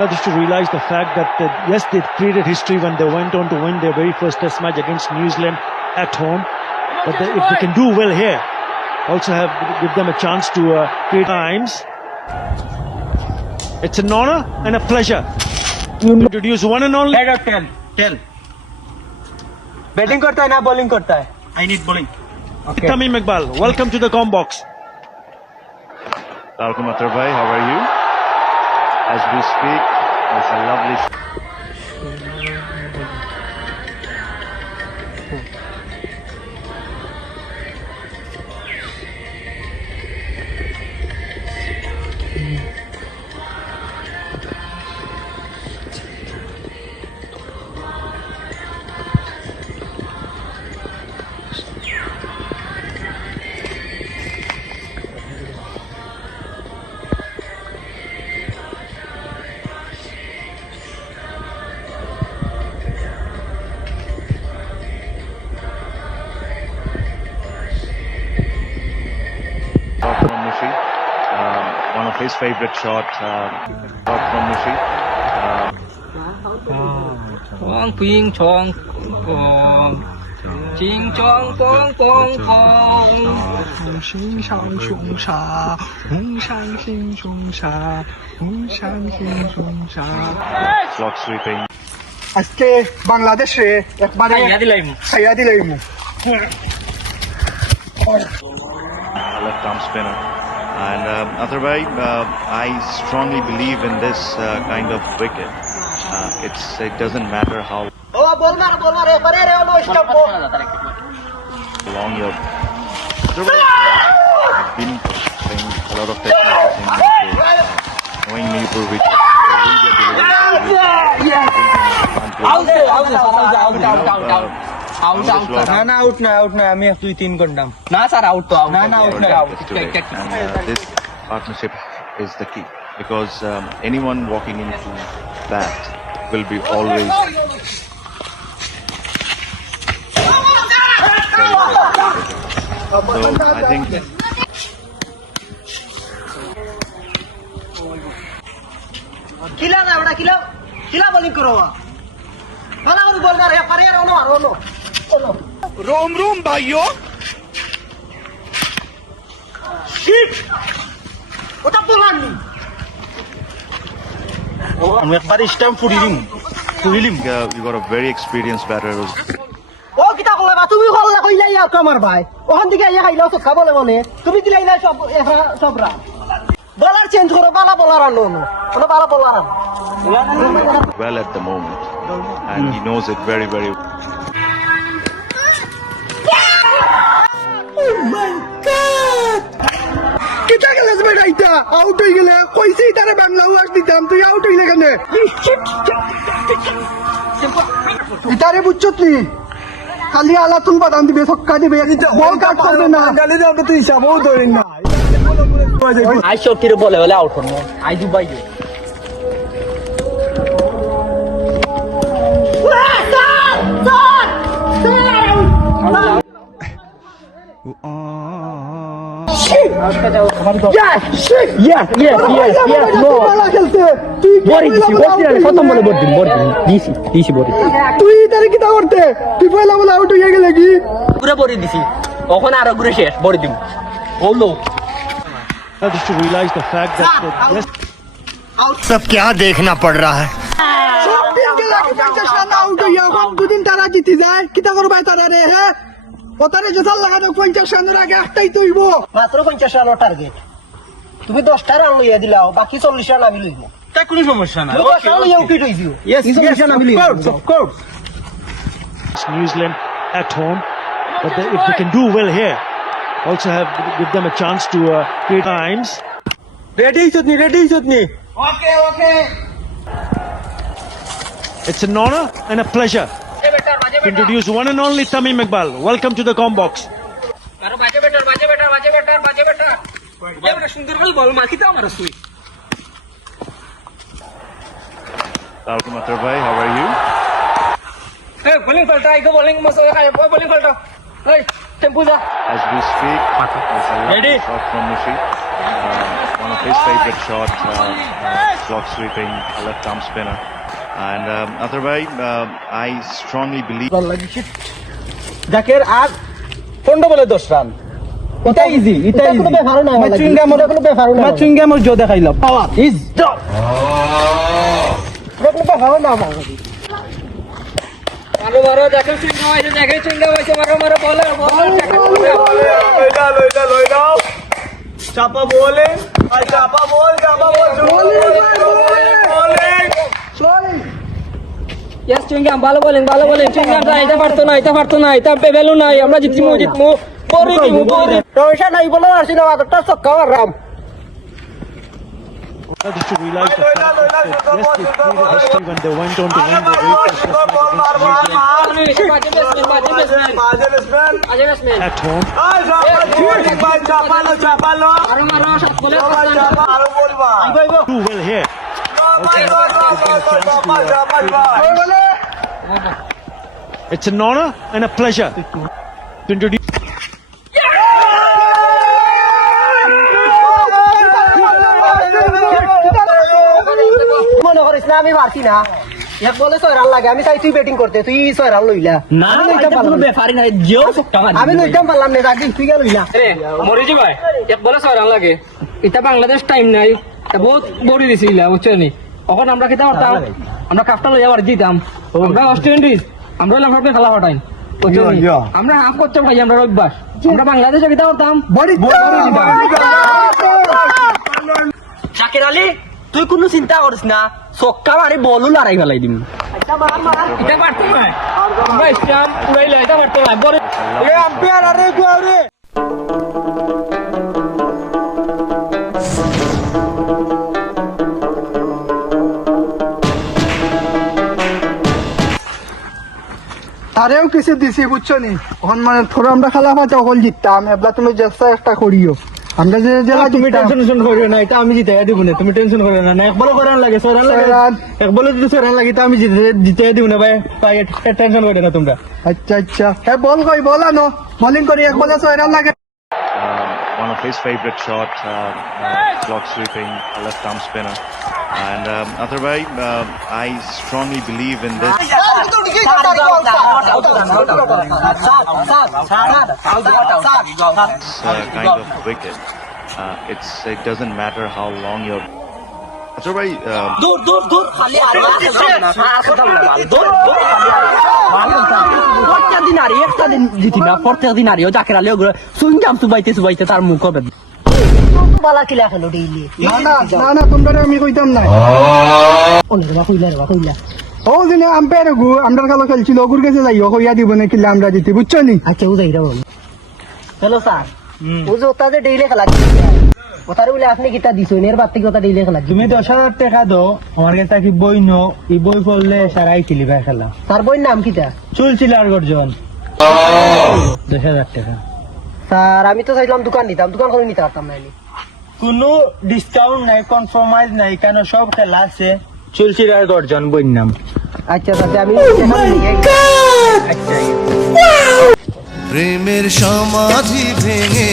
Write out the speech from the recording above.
Just to realise the fact that yes, they created history when they went on to win their very first Test match against New Zealand at home. But if they can do well here, also give them a chance to create times. It's an honour and a pleasure to introduce one and only. 10 out of 10. Batting करता है ना bowling करता है? I need bowling. Okay. Tamim Iqbal, welcome to the Combox. Welcome Atar bhai, how are you? As we speak, it's a lovely. From Mushi, one of his favourite shots. From Mushi. Chong ping chong pong, ching chong pong pong pong. 红星上凶杀，红山星凶杀，红山星凶杀。 Clock sweeping. আজকে বাংলাদেশে একবারে খাইয়া দিলাইমু। Left arm spinner. And Atar bhai, I strongly believe in this kind of wicket. It doesn't matter how long your. Atar bhai, I've been playing a lot of Test matches in Manipur, knowing Manipur wicket. না out না আমি 2-3 করলাম না sir out তো out না out না out This partnership is the key because anyone walking into that will be always so I think কিলা না ওটা কিলা বোলিং করো ভালো করে বল মারে পারে আর ওনো रोम रोम भाइयों। শিট ওটা বলানি আমি একবার স্ট্যাম্প ফুরিলিম you got a very experienced batter who's ও কিটা কইলা বা তুমি কইলা কইলাই আর কামার ভাই ওখান থেকে আইয়া খাইলাও তো খাবলে মনে তুমি দিলাই না সবরা বলার চেঞ্জ করো বালা বলার আনো ওনা বালা বলার আনো well at the moment and he knows it very very well. কিটা গেলেস ভাই রাইতা আউট হই গেলে কইছি তারে বাংলা ওয়ার্ড দিতাম তুই আউট হইলে কেন ইতারে বুঝছত নি খালি আলাতুল বাদাম দিবে ছক্কা দিবে বল কাট করবে না গালি দাও তো তুই হিসাবও ধরেন না I shot tiro bole wala out korno. I do by you. Yes, no. Bori disi, খতম বলে বড় দিছি বড়। তুই তারে কিটা করতে তুই পয়লা বলে আউট হয়ে গেলে কি পুরো বড় দিছি। তখন আরো ঘুরে শেষ বড় দিম। ওলো Just to realise the fact that yes, सब क्या देखना पड़ रहा है। সব টিম কে লাগি 50 রান আউট হইয়া এখন দুদিন তারা জিতে যায় কিটা করবে তারা রে হ্যাঁ ওতারে জোতাল লাগা দাও 50 রানের আগে একটাই তুইব মাত্র 50 রান টার্গেট তুমি 10টা রান লইয়া দিলাও বাকি 40 রান আমি লইব তা কোনো সমস্যা না 10 রান লইয়া উঠি দিও yes of course New Zealand at home. But if they can do well here, also give them a chance to create times. Ready chutney okay It's an honour and a pleasure to introduce one and only Tamim Iqbal. Welcome to the Combox. আরো বাজে better সুন্দর বল বল মারকিতে আমার সুই Welcome Atar bhai, how are you? A bowling পাল্টা I go bowling মসা খায় bowling পাল্টা এই tempo যা As we speak, it's a lovely Ready? shot from Mushi. One of his favourite shots. clock sweeping, a left arm spinner. And otherwise, I strongly believe. Zaker আর 15 বলে 10 run এটা easy এটা এটা easy কোনো ব্যাপারও না আমার চুইং গাম এটা কোনো ব্যাপারও না চুইং গাম জো দেখাইলো পাওয়ার ইজ ডন এটা কোনো ব্যাপারও না আমার মারো মারো দেখো চিঙ্গা হইছে দেখো চিঙ্গা হইছে মারো মারো বলার বলার চাপা বলে আর চাপা বল ইয়েস চিঙ্গাম ভালো বলেন চিঙ্গাম এটা পারতো না এটা বেলু নাই আমরা জিতমু পরে দিমু রমেশা নাই বলে আসি না আদরটা ছক্কা মারলাম Others to realize the fact that yes, they created history when they went on to win their very first Test match against New Zealand at home. Do well here. It's an honor and a pleasure to introduce. মনে করিস না আমি পারছি না এক বলে 6 run লাগে আমি চাই তুই ব্যাটিং করতে তুই 6 রান লইলা না এটা কোনো ব্যাপারই নাই জিও ছক্কা মারি আমি লইতাম পারলাম না রাখি তুই গেল লইলা রে মরিজি ভাই এক বলে 6 রান লাগে এটা বাংলাদেশ টাইম নাই এটা বহুত বড়ি দিছিলা বুঝছনি এখন আমরা কিতা করতাম আমরা কাপটা লইয়া আর দিতাম আমরা ওয়েস্ট ইন্ডিজ আমরা লাফাতে খেলা হটাই বুঝছনি আমরা হাফ করতে ভাই আমরা অভ্যাস আমরা বাংলাদেশে কিতা করতাম বডি জাকির আলী তুই কোনো চিন্তা করিস না ছক্কা মারি বলও লড়াই ফেলাই দিম এটা পারতো না আমরা স্টাম্প উড়াইলে এটা পারতো না বড় আম্পায়ার আরে গুয়ারে তারেও কিছু দিছি বুঝছো নি এখন মানে থোড়া আমরা খেলা পাচ্ছি অকল জিততাম এবার তুমি চেষ্টা একটা করিও আমরা যে জেলা তুমি টেনশন করিও না এটা আমি জিতে দিব না তুমি টেনশন করিও না এক বলে করার লাগে 6 রান লাগে এক বলে যদি 6 রান লাগে তো আমি জিতে দিব না ভাই টেনশন করিও না তোমরা আচ্ছা আচ্ছা হ্যাঁ বল কই বল আনো বোলিং করি এক বলে 6 রান লাগে One of his favorite shots, clock sweeping, a left arm spinner. And otherwise, I strongly believe in this kind of wicket. It doesn't matter how long you're. Otherwise, দূর দূর দূর খালি আর প্রত্যেক দিন আর একটা দিন জিতি না প্রত্যেক দিন আর জাকির আলী সুইংগাম সুবাইতে তার মুখ হবে বালা কিলা খেলো ডেইলি না না তোমরা আমি কইতাম না ওলা কইলা ও দিনে আম্পায়ার গু আমরা খেলা খেলছিল ওগুর কাছে যাইও কইয়া দিব না কিলা আমরা জিতি বুঝছো নি আচ্ছা ও যাইরা বল হ্যালো স্যার ও যে ওটাতে ডেইলি খেলা ওটারে বলে আপনি কিতা দিছেন এর বাদ থেকে ওটা ডেইলি খেলা তুমি 10,000 টাকা দাও আমার কাছে কি বই নো এই বই পড়লে সারাই খেলিবা খেলা তার বইয়ের নাম কিতা চলছিল আর গর্জন 10,000 টাকা স্যার আমি তো চাইলাম দোকান নিতাম দোকান করে নিতে পারতাম না কোনো ডিসকাউন্ট নাই কনফার্মাইজ নাই কেন সব খেলা আছে চলছিল আর গর্জন বইর নাম আচ্ছা স্যার আমি প্রেমের সমাধি ভেঙে